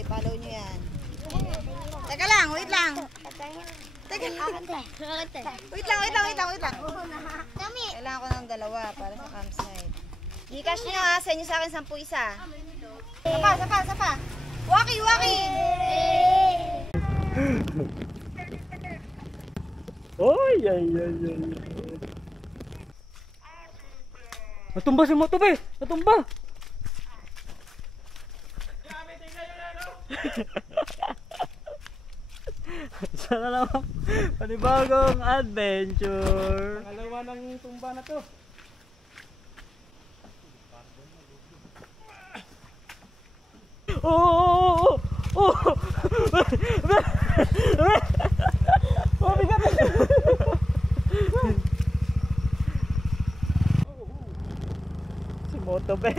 I-follow nyo yan. Teka lang, wait lang. Teka lang. Wait lang. Kailangan ko ng dalawa para sa campsite. Gcash nyo ha, send nyo sa akin 10 isa. Sapa. Waki! Oy, ay. Natumba si Moto, be! Natumba! Sana naman panibagong adventure. Pangalawa ng tumba na to. Oh! Oh, bigat! Si Moto, be!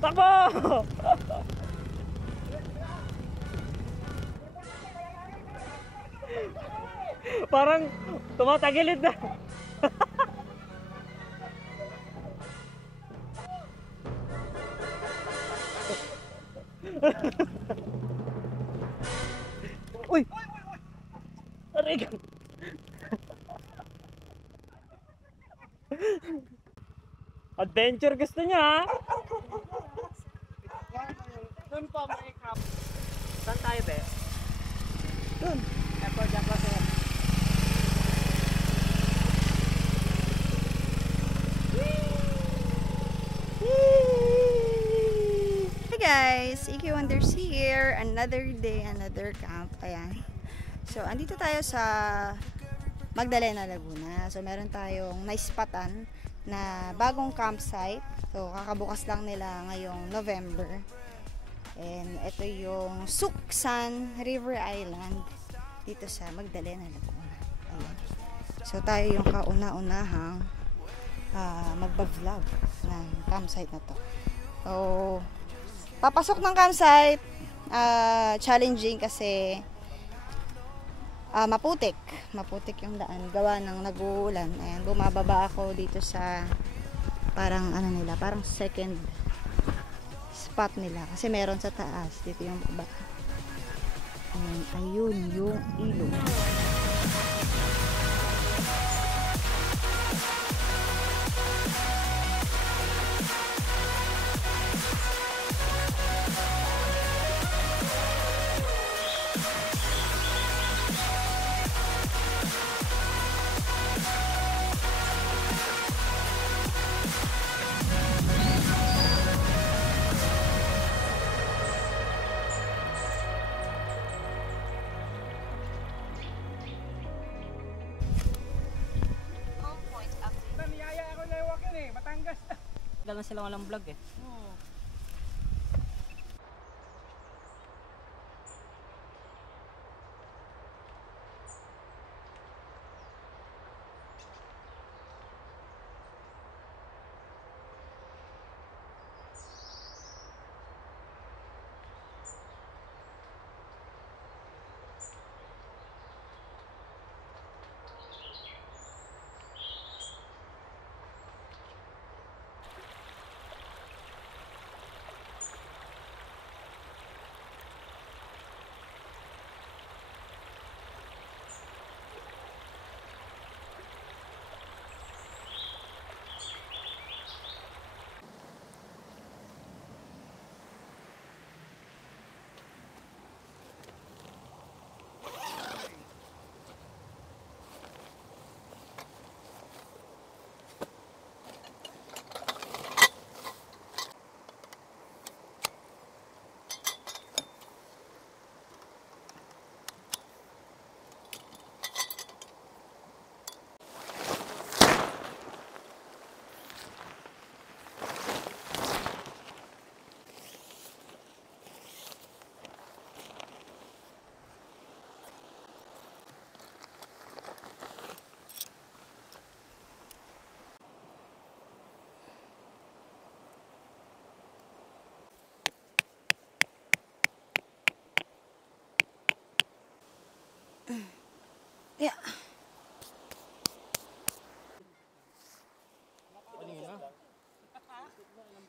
Takbo! Parang tumatagilid na. Uy! Aray ka! Adventure gusto niya, ha? Doon pa may crab. Saan tayo, be? Dun. Diyan pa, sir. Hey guys, EK Wonders here. Another day, another camp. Ayan. So, andito tayo sa Magdalena, Laguna. So, meron tayong naispatan na bagong campsite. So, kakabukas lang nila ngayong November. And ito yung Suksan River Island dito sa Magdalena, Laguna. Ayan. So, tayo yung kauna-unahang magba-vlog ng campsite na to. So, papasok ng campsite, challenging kasi maputik yung daan, gawa ng nag-uulan. Ayan, bumababa ako dito sa parang parang second spot nila kasi meron sa taas, dito yung baba. Ayun yung ilog. Dalan sila walang vlog, eh. Yeah.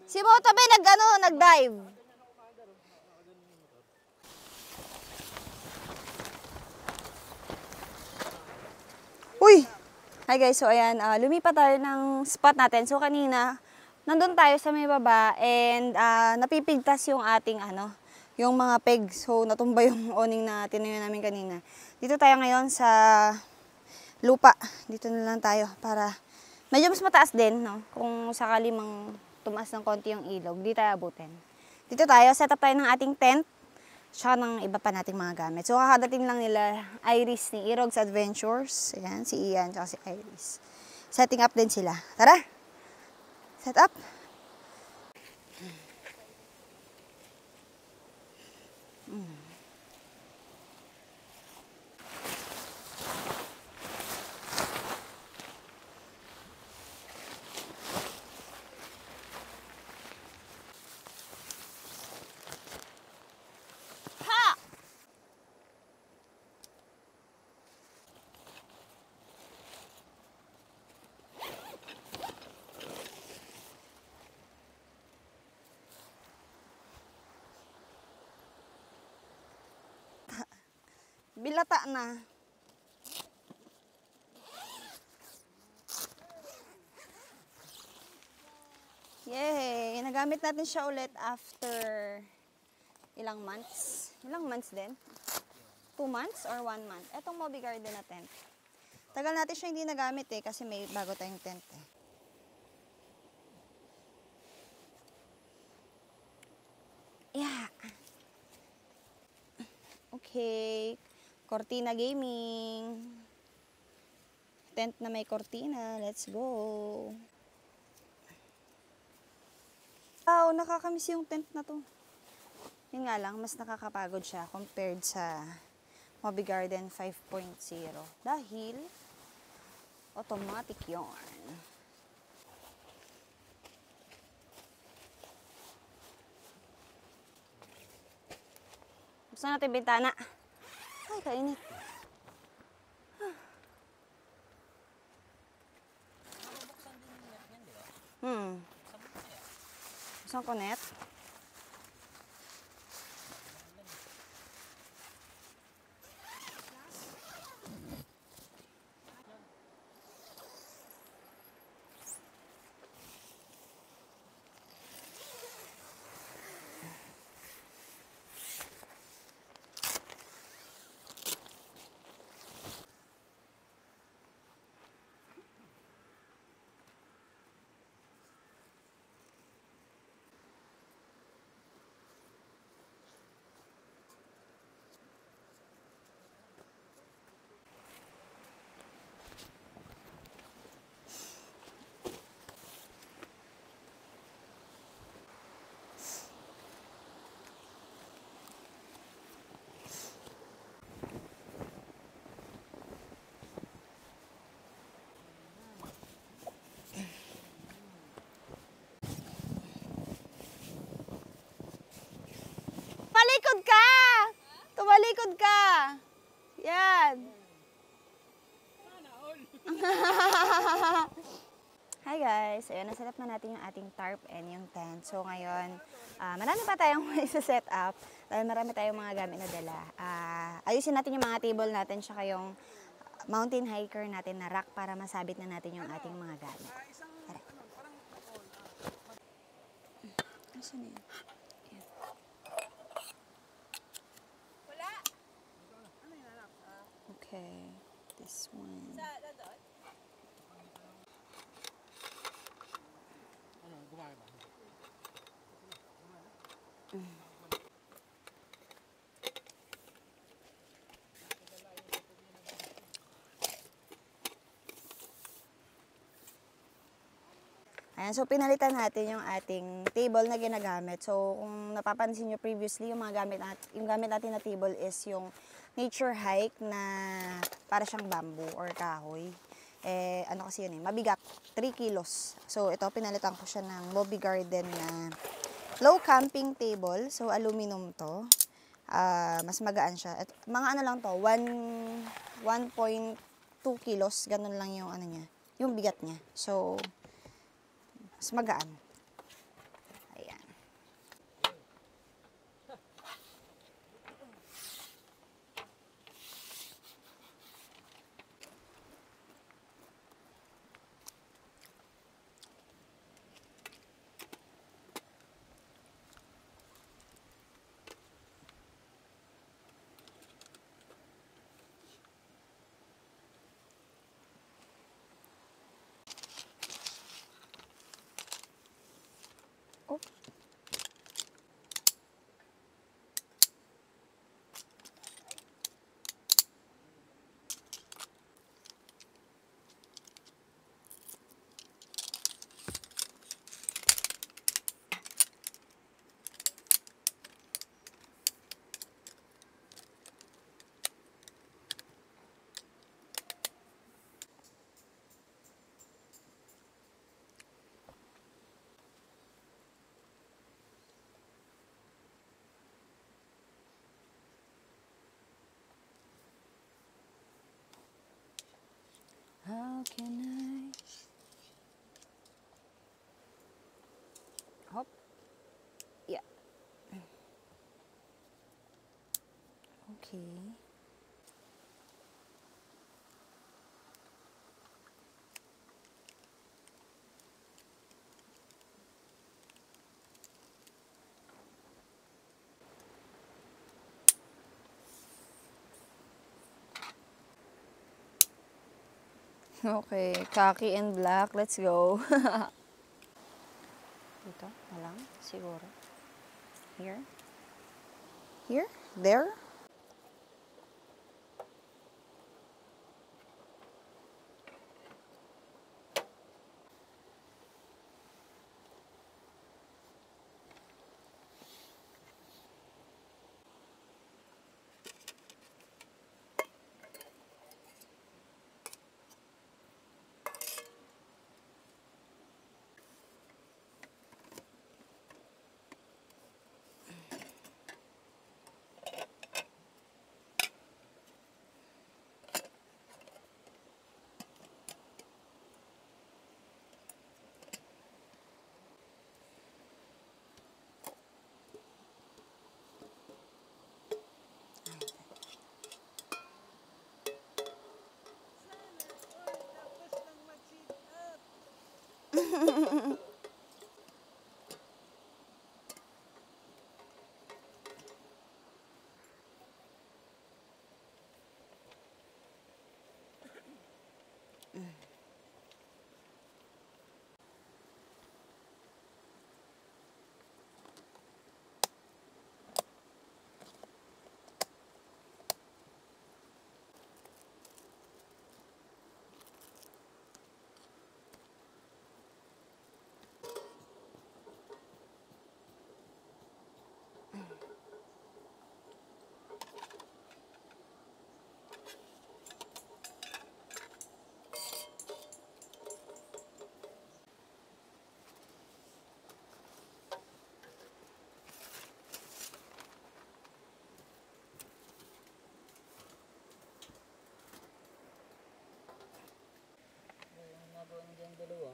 Si Motobe nag-dive. Uy! Hi guys, so ayan, lumipat tayo ng spot natin. So kanina, nandun tayo sa may baba and napipigtas yung ating yung mga peg. So natumba yung awning na tinayo namin kanina. Dito tayo ngayon sa lupa. Dito na lang tayo para medyo mas mataas din, no? Kung sakali mang tumaas ng konti yung ilog, di tayo abutin. Dito tayo, set up tayo ng ating tent, tsaka ng iba pa nating mga gamit. So, kakadating lang nila Iris ni Irog's Adventures. Ayan, si Ian, tsaka si Iris. Setting up din sila. Tara! Set up! Bilata na. Yay! Nagamit natin siya ulit after ilang months. Ilang months din? 2 months or 1 month? Etong Moby Garden na tent. Tagal natin siya hindi nagamit kasi may bago tayong tent Yeah. Okay. Cortina Gaming. Tent na may cortina. Let's go. Wow, nakakamiss yung tent na to. Yun nga lang, mas nakakapagod siya compared sa Moby Garden 5.0. Dahil, automatic yun. Buksan natin bintana. Ay, kainit. Buksan ko net. Tumalikod ka! Tumalikod ka! Yan! Hi guys! Ayun, naset up na natin yung ating tarp and yung tent. So ngayon, marami pa tayong isa-set up. Dahil marami tayong mga gamit na dala. Ayusin natin yung mga table natin tsaka yung mountain hiker natin na rack para masabit na natin yung ating mga gamit. Tara. Asan yun? Okay, this one. Ayan, so pinalitan natin yung ating table na ginagamit. So kung napapansin nyo previously, yung gamit natin na table is yung nature hike na para siyang bamboo or kahoy. Ano kasi yun mabigat, 3 kilos. So ito, pinalitan ko siya ng Moby Garden na low camping table. So aluminum to. mas magaan siya. At mga ano lang to, 1.2 kilos, ganun lang yung ano niya, yung bigat niya. So, mas magaan. Ayan. Oh. How can I? Hop. Yeah. Okay. Okay, khaki and black. Let's go. Dito na lang, siguro. Here. Here? There? Dalawa.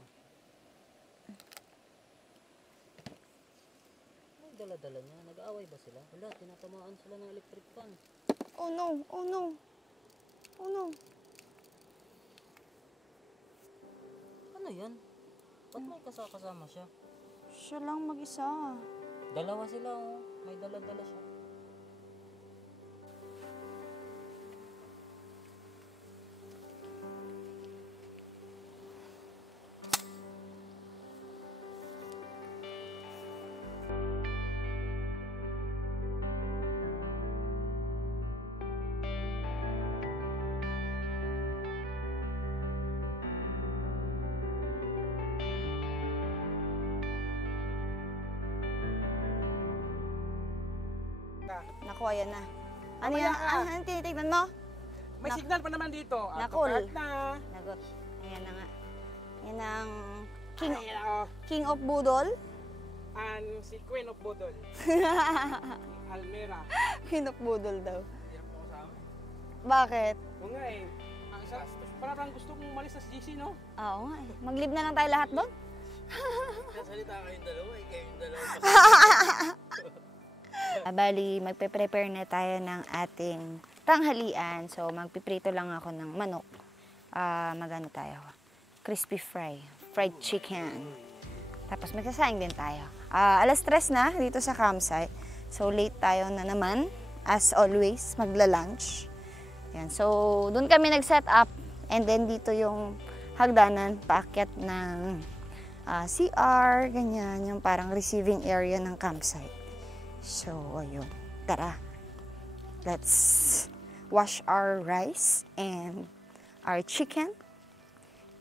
Ay, dala-dala niya. Nag-aaway ba sila? Wala, tinatamaan sila ng electric fan. Oh no, oh no. Oh no. Ano yan? Ba't may kasama siya? Siya lang mag-isa. Dalawa sila, oh. May dala-dala siya. Naku, ayan na. Ano Mamaya yan? ka. Ano tinitignan mo? May signal pa naman dito. Nakul. Autocad na. Nagot. Ayan na nga. Yan ang King, Ay, ako. King of Budol. And si Queen of Budol. Almera. Kinukbudol daw. Hirap ako kasama. Bakit? Oo nga eh. Ang isa, parang gusto kong umalis sa GC, no? Oo nga eh. Mag-live na lang tayo lahat doon. Sasalita kayong dalawa, kayong dalawa. Bali, magpe-prepare na tayo ng ating tanghalian. So, magpiprito lang ako ng manok. Magano tayo? Crispy fried chicken. Tapos magsasaing din tayo. Alas 3 na dito sa campsite. So, late tayo na naman. As always, magla-lunch. Yan. So, doon kami nag-set up. And then, dito yung hagdanan, paakyat ng CR, ganyan. Yung parang receiving area ng campsite. So, ayun. Tara. Let's wash our rice and our chicken.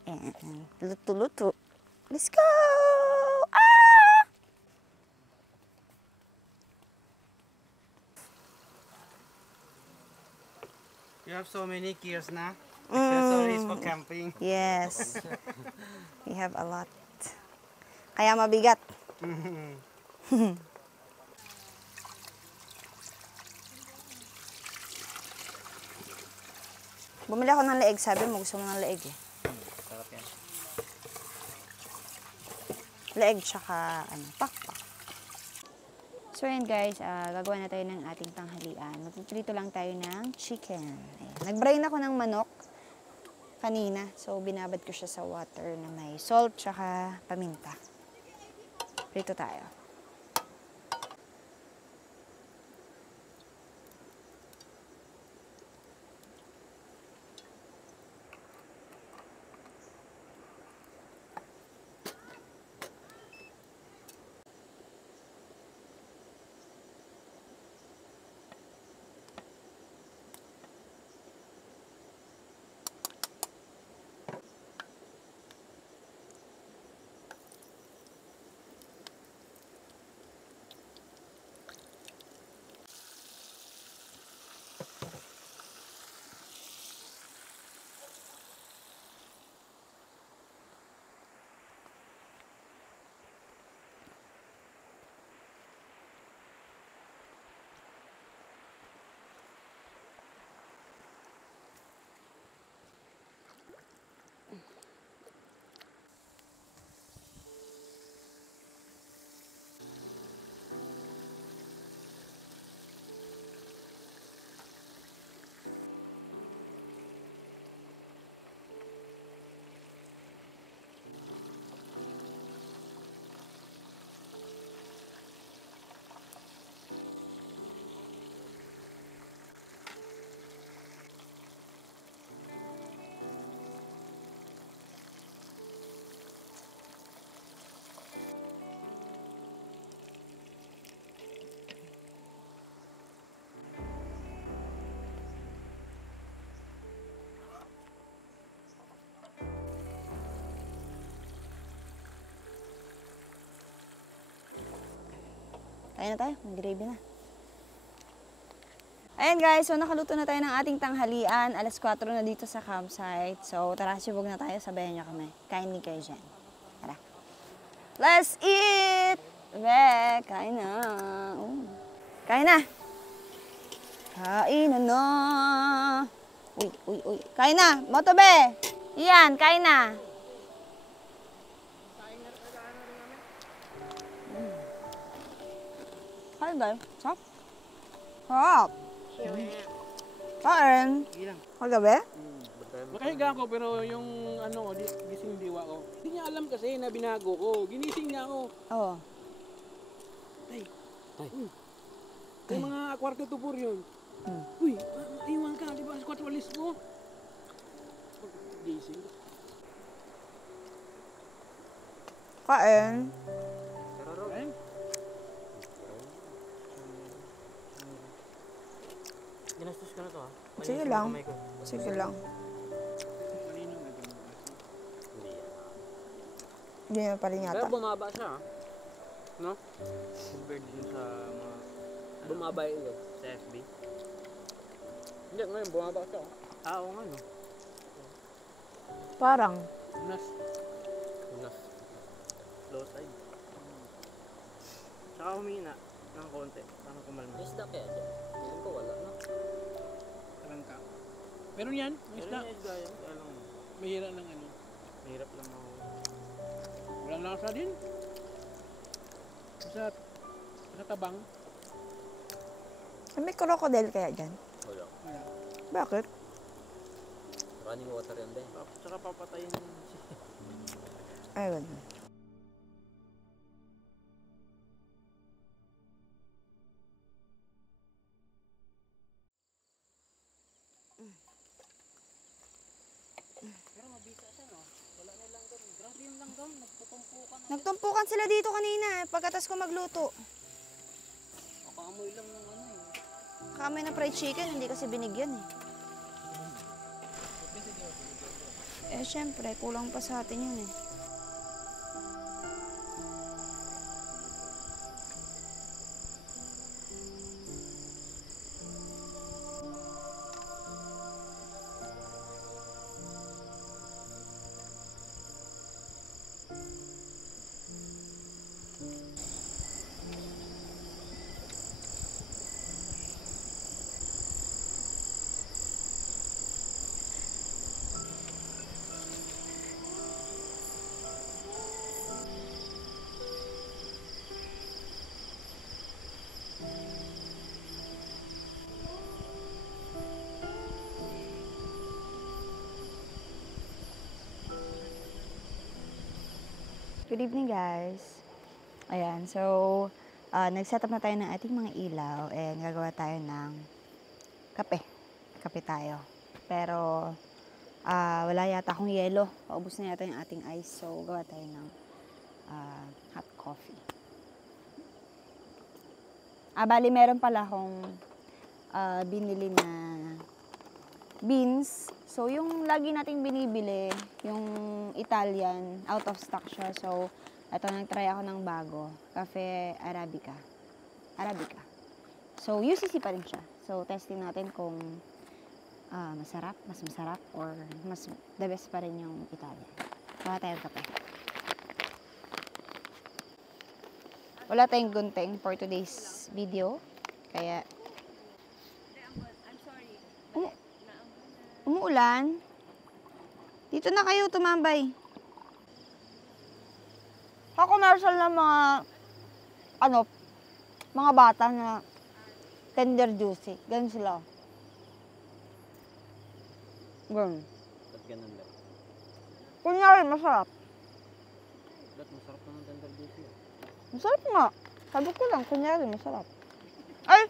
And luto-luto. Let's go! You have so many gears na. Accessories for camping. Yes. We have a lot. Kaya mabigat. Bumili ako ng leeg. Sabi mo, gusto mo ng leeg eh. Sarap yan. Leeg tsaka pakpak. So yan guys, gagawa na tayo ng ating tanghalian. Magpiprito lang tayo ng chicken. Nag-brain ako ng manok kanina. So binabad ko siya sa water na may salt tsaka paminta. Prito tayo. Tayo na tayo, mag-gravy na. Ayan guys, so nakaluto na tayo ng ating tanghalian. Alas 4 na dito sa campsite. So tara, sibog na tayo, sabayan niyo kami. Kain ni kayo dyan. Tara. Let's eat! Be, kain na. Kain na. Kain na. Uy. Kain na. Moto be. Iyan, kain na. Kain tayo. Sarap. Sarap. Kain. Kagabi? Nakahiga ako pero yung gising diwa ko. Hindi niya alam kasi na binago ko. Ginising niya ako. Oo. Ay. Yung mga kwarto to por yun. Uy, iwan ka. Di ba? Kwarto alis mo. Gising. Kain. Kain? Ginastos ko na to ha. Sige lang. Sige lang. Hindi na pa rin Pero yata. bumaba siya ha. No? Compared din sa mga... Bumaba yun Sa FB. Hindi, ngayon bumaba siya. Oo nga no. Parang. Nas. Low side. Tsaka humina. ng konti. Para kumalma. May isda kaya dyan? Feeling ko wala, no? Talangka. Meron yan, may isda. Meron yung isda yan. Kaya lang, Mahira lang ano. mahirap lang ako. Walang lasa din. Sa tabang. May crocodile kaya dyan? Wala. Wala. Bakit? Running water yan din. Tsaka papatayin yun. Ay, wala. Pero mabisa siya, no? Wala na langgam. Grabe yung langgam. Nagtutumpukan na. Nagtumpukan sila dito kanina pagkatas ko magluto. Nakaamoy lang ng ano eh. Kami ng fried chicken, hindi kasi binigyan eh. Eh, syempre, kulang pa sa atin yun eh. Good evening, guys. Ayan, so, nag-set up na tayo ng ating mga ilaw and gagawa tayo ng kape. Kape tayo. Pero, wala yata akong yelo. Paubos na yata yung ating ice. So, gawa tayo ng hot coffee. Bali, meron pala akong binili na beans. So, yung lagi nating binibili, yung Italian, out of stock siya. So, ito, nag-try ako ng bago. Cafe Arabica. Arabica. So, UCC pa rin siya. So, testing natin kung masarap, mas masarap, or mas the best pa rin yung Italian. Wala tayong kape. Wala tayong gunting for today's video. Kaya, umuulan. Dito na kayo tumambay. Commercial na mga bata na tender juicy. Ganun sila. Ganun. Ba't ganun lang? Kunyari, masarap. Ba't masarap naman tender juice yun? Masarap nga. Sabi ko lang, kunyari, masarap. Ay!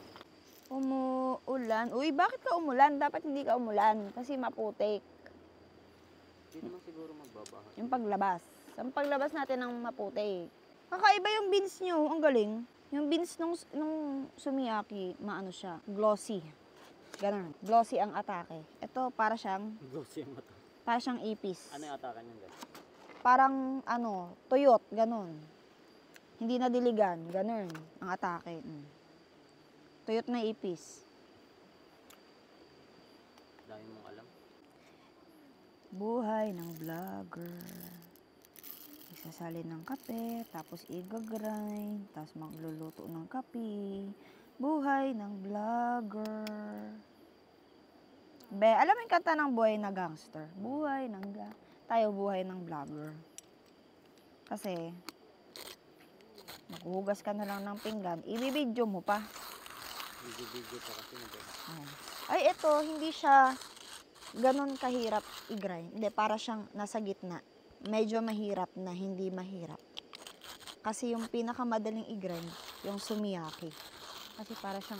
Umuulan. Uy, bakit ka umulan? Dapat hindi ka umulan kasi maputik. Hindi naman siguro magbabaha. Yung paglabas. Ang paglabas natin ng maputik. Kakaiba yung beans nyo. Ang galing. Yung beans nung sumiyaki, maano siya, glossy. Ganun. Glossy ang atake. Ito, para siyang Glossy ang mata. Para siyang ipis. Ano yung atakan niyan, guys? Parang, tuyot. Ganun. Hindi na diligan. Ganun. Ang atake. Tuyot na ipis. Dami mong alam. Buhay ng vlogger. Isasali ng kape, tapos i-grind, tapos magluluto ng kape. Buhay ng vlogger. Alam mo yung kanta ng buhay na gangster? Tayo buhay ng vlogger. Kasi, maghuhugas ka na lang ng pinggan, ibibidyo mo pa. Video pa kasi na Ay, ito, hindi siya ganun kahirap i-grind. Hindi, para siyang nasa gitna. Medyo mahirap na hindi mahirap. Kasi yung pinakamadaling i-grind, yung sumiyaki. Kasi para siyang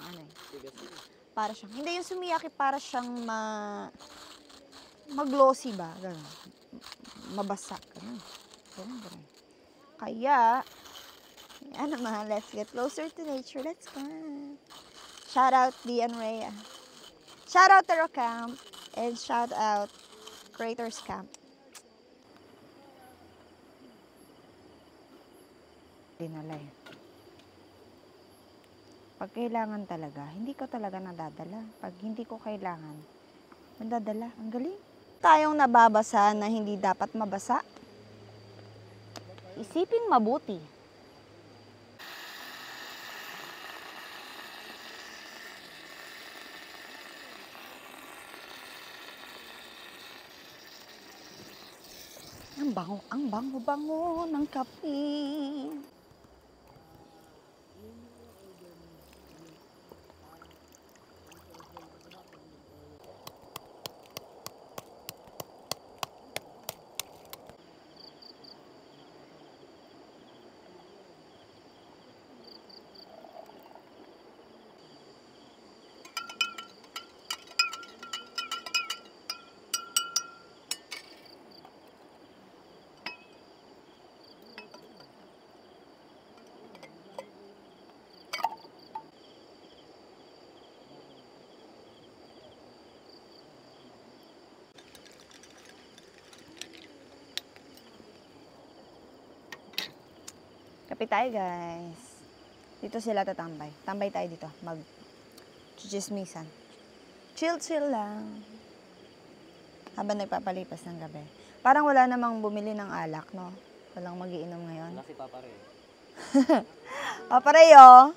para siyang, hindi yung sumiyaki, para siyang mag-glossy ba? Ganun. Mabasa. Ganun. Kaya, let's get closer to nature. Let's go. Shout out Dian Rhea. Shout out Tero Camp. And shout out Creators Camp. Dinalay. Pag kailangan talaga, hindi ko talaga nadadala. Pag hindi ko kailangan, nadadala. Ang galing. Tayong nababasa na hindi dapat mabasa. Isipin mabuti. Ang bango-bango ng kape. Kape tayo, guys. Dito sila tatambay. Tambay tayo dito. Mag-chismisan. Chill lang. Habang nagpapalipas ng gabi. Parang wala namang bumili ng alak, no? Walang magiinom ngayon. Wala si Papa Ray. Papareyo.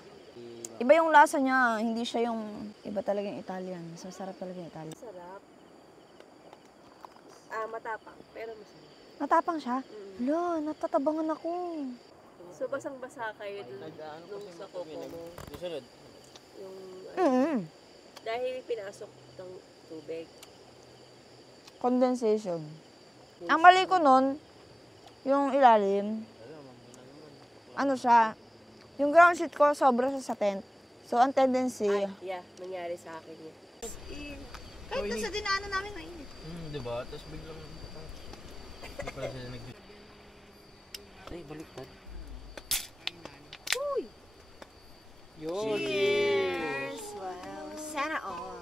Iba yung lasa niya. Hindi siya yung iba talagang Italian. Mas masarap talaga yung Italian. Sarap. Matapang, pero masarap. Matapang siya? Lo, natatabangan ako. So, basang-basa kayo dun nung sa koko mo. Susunod. Yung, dahil pinasok ng tubig. Condensation. Ang mali ko nun, yung ilalim, ano siya, yung ground sheet ko sobra sa tent. So, ang tendency, Yeah, nangyari sa akin yun. kahit na sa dinaanan namin mainit. Diba? Tapos biglang... Hindi pala sila nag... Ay, baliktad. Uy! Yun! Cheers! Wow, sana all.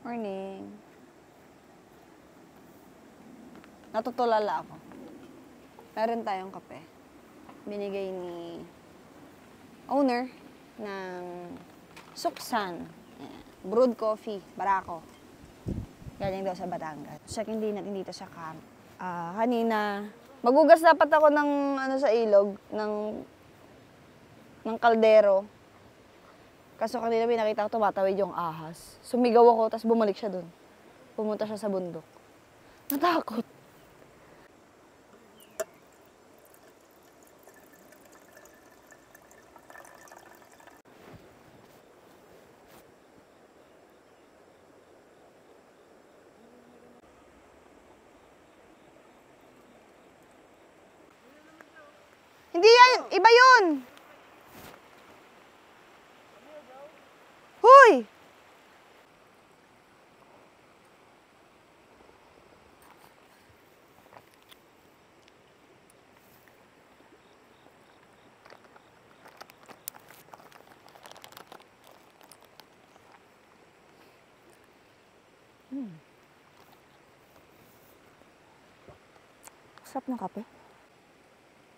Morning. Natutulala ako. Meron tayong kape. Binigay ni owner ng Suksan. Brewed coffee, Barako. Galing daw sa Batangas. Second day natin dito sa camp. Kanina, magugas dapat ako ng sa ilog, ng kaldero. Kaso kanina pinakita ko tumatawid yung ahas. Sumigaw ako, tapos bumalik siya dun. Pumunta siya sa bundok. Natakot. Hindi yan! Iba yun! Hoy! Sarap ng kape.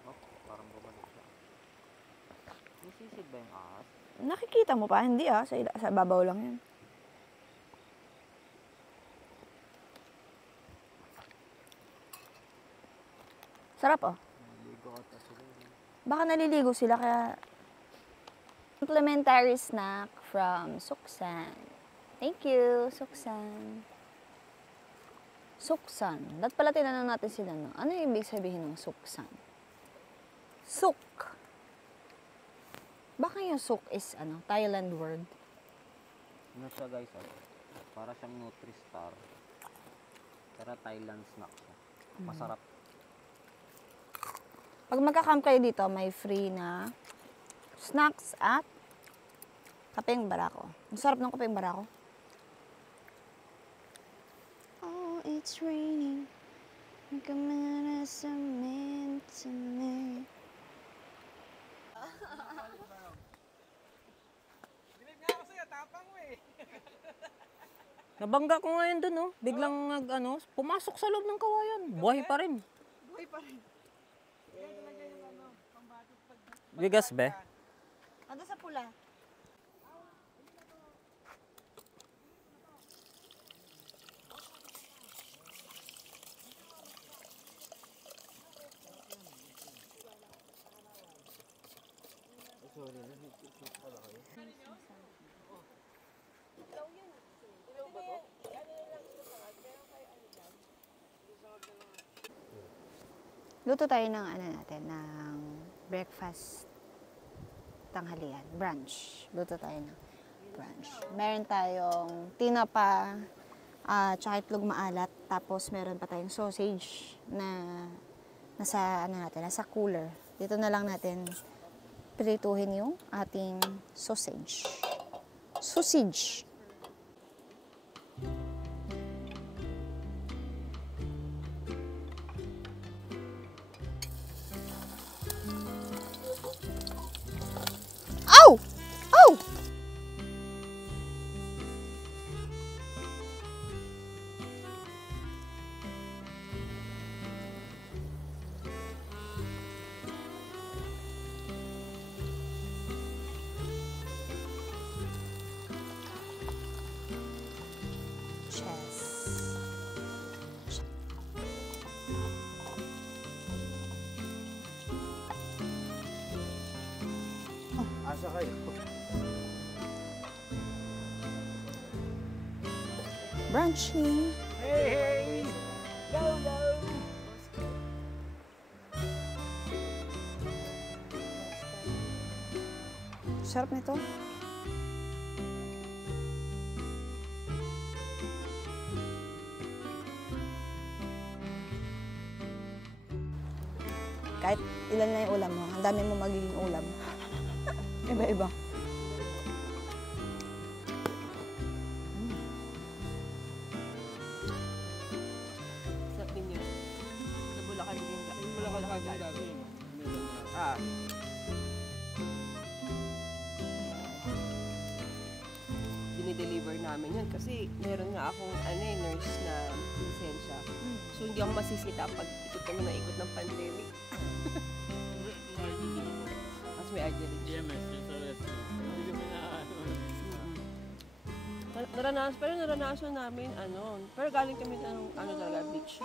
Oh, parang bumalik siya. May sisig ba yung ahas? Nakikita mo pa? Hindi sa babaw lang yan. Sarap oh. Baka naliligo sila kaya... Complimentary snack from Suksan. Thank you, Suksan. Suksan. Dapat pala tinanong natin sila, no? Ano yung ibig sabihin ng Suksan? Suk. Baka yung suk is, Thailand word. Ano siya guys, para siyang Nutri-Star. Pero Thailand snack siya. Masarap. Pag magka-camp kayo dito, may free na snacks at kapeng barako. Ang sarap ng kapeng barako. Oh, it's raining. Come on, as a meant to me. Nabangga ko ngayon dun, oh. Biglang pumasok sa loob ng kawayan. Buhay pa rin. Buhay pa rin. Bigas, be? Ando sa pula. Luto tayo ng ng breakfast tanghalian, brunch. Luto tayo ng brunch. Meron tayong tinapa, tsaka itlog maalat, tapos meron pa tayong sausage na nasa nasa cooler. Dito na lang natin prituhin yung ating sausage. Sausage. Ow! Oh! Asa kayo? Brunching. Hey! Go, go! Sarap nito. Kahit ilan na yung ulam mo, ang dami mo magiging ulam. Iba-iba. Sarap din yun. Sa Bulacan din. Bulacan dati. Ah. Dinideliver namin yun kasi meron nga akong nurse na lisensya. So hindi ako masisita pag ikot kami na ikot ng pandemic. Mas may agility. Naranasan namin pero galing kami ng talaga beach.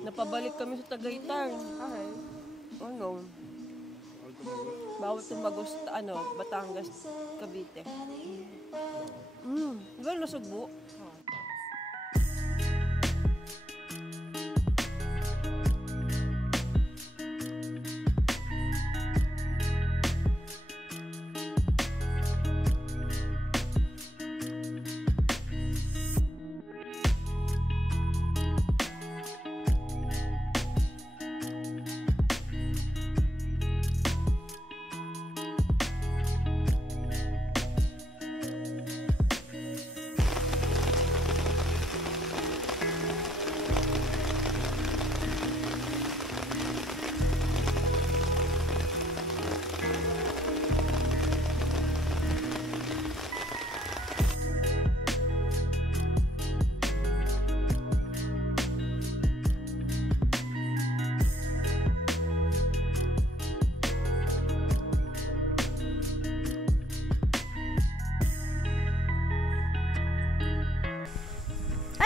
Napabalik kami sa Tagaytay. Bawat tumagos Batangas, Cavite. Diba nasugbo?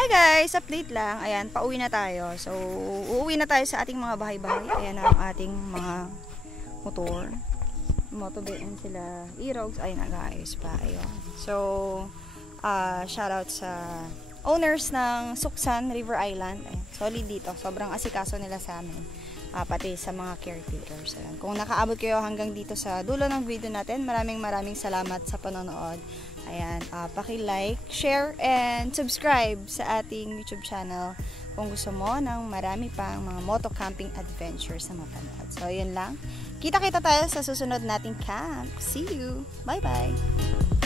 Hi guys! Update lang. Ayan, pauwi na tayo. So, uuwi na tayo sa ating mga bahay-bahay. Ayan ang ating mga motor. Motobayan sila. E-rogs. Ayun na guys pa. Ayun. So, shoutout sa owners ng Suksan River Island. Ayan, solid dito. Sobrang asikaso nila sa amin. Pati sa mga caretakers. Ayan. Kung nakaabot kayo hanggang dito sa dulo ng video natin, maraming salamat sa panonood. Ayan, paki-like, share, and subscribe sa ating YouTube channel kung gusto mo ng marami pang mga moto camping adventures na mapanood. So, yun lang. Kita-kita tayo sa susunod nating camp. See you! Bye-bye!